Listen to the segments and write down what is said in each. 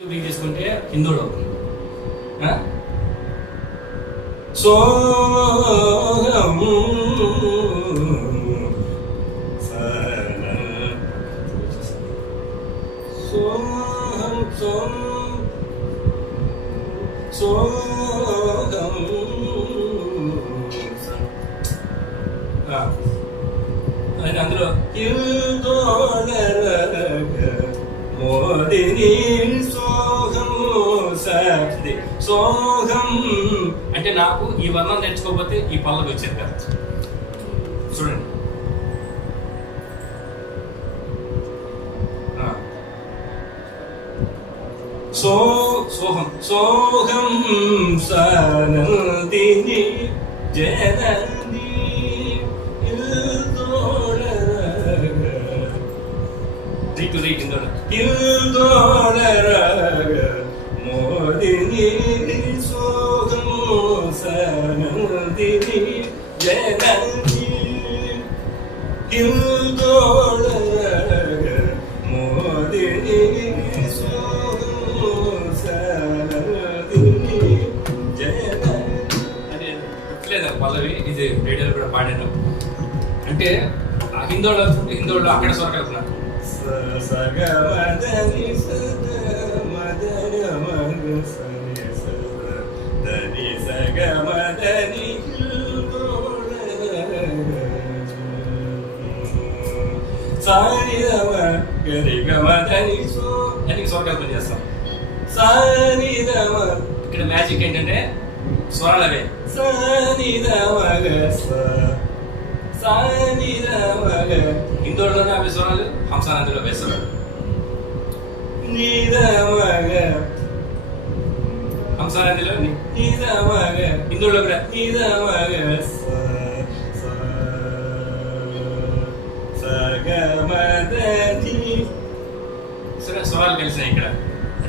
చేసుకుంటే హిందూలో సోహం సోహం సోహం అది అందులో మోదిని సోహం సోహం అంటే నాకు ఈ వర్ణం నేర్చుకోకపోతే ఈ పల్లవి వచ్చేది కదా. చూడండి, సోహం సోహం సనందిని జనని మోదిని సోహం సనందిని జనని మోదిని పల్లవి ఇది రేడియోలో కూడా పాడాను. అంటే హిందోళ్ళు అక్కడ స్వరకల్పన అని స్వరకల్పన చేస్తాం. ఇక్కడ మ్యాజిక్ ఏంటంటే స్వరాలవే హిందోళ్ళలోనే అవి స్వరాలు, హంసానందిలో వేస్తారు. హంసానందిలో హిందోళ్ళలో కూడా స్వరాలు కలిసినాయి ఇక్కడ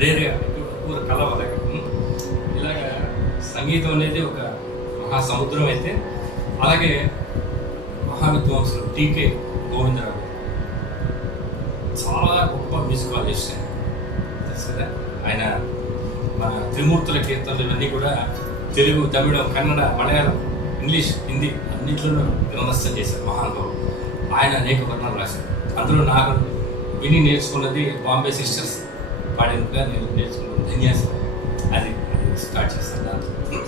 రేరుగా కళ వల్ల. ఇలాగా సంగీతం అనేది ఒక మహాసముద్రం అయితే, అలాగే మహావిద్వాంసులు టీకే గోవిందరావు చాలా గొప్ప మ్యూజికాలజిస్ట్ తెలుసు కదా. ఆయన మన త్రిమూర్తుల కీర్తనలు ఇవన్నీ కూడా తెలుగు, తమిళం, కన్నడ, మలయాళం, ఇంగ్లీష్, హిందీ అన్నింటిలోనూ గ్రంథస్థం చేశారు మహానుభావులు. ఆయన అనేక వర్ణాలు రాశారు. అందులో నాకు విని నేర్చుకున్నది బాంబే సిస్టర్స్ పాడినట్టుగా నేను నేర్చుకున్నాను ధన్యాసం. అది స్టార్ట్ చేస్తాను దాంతో.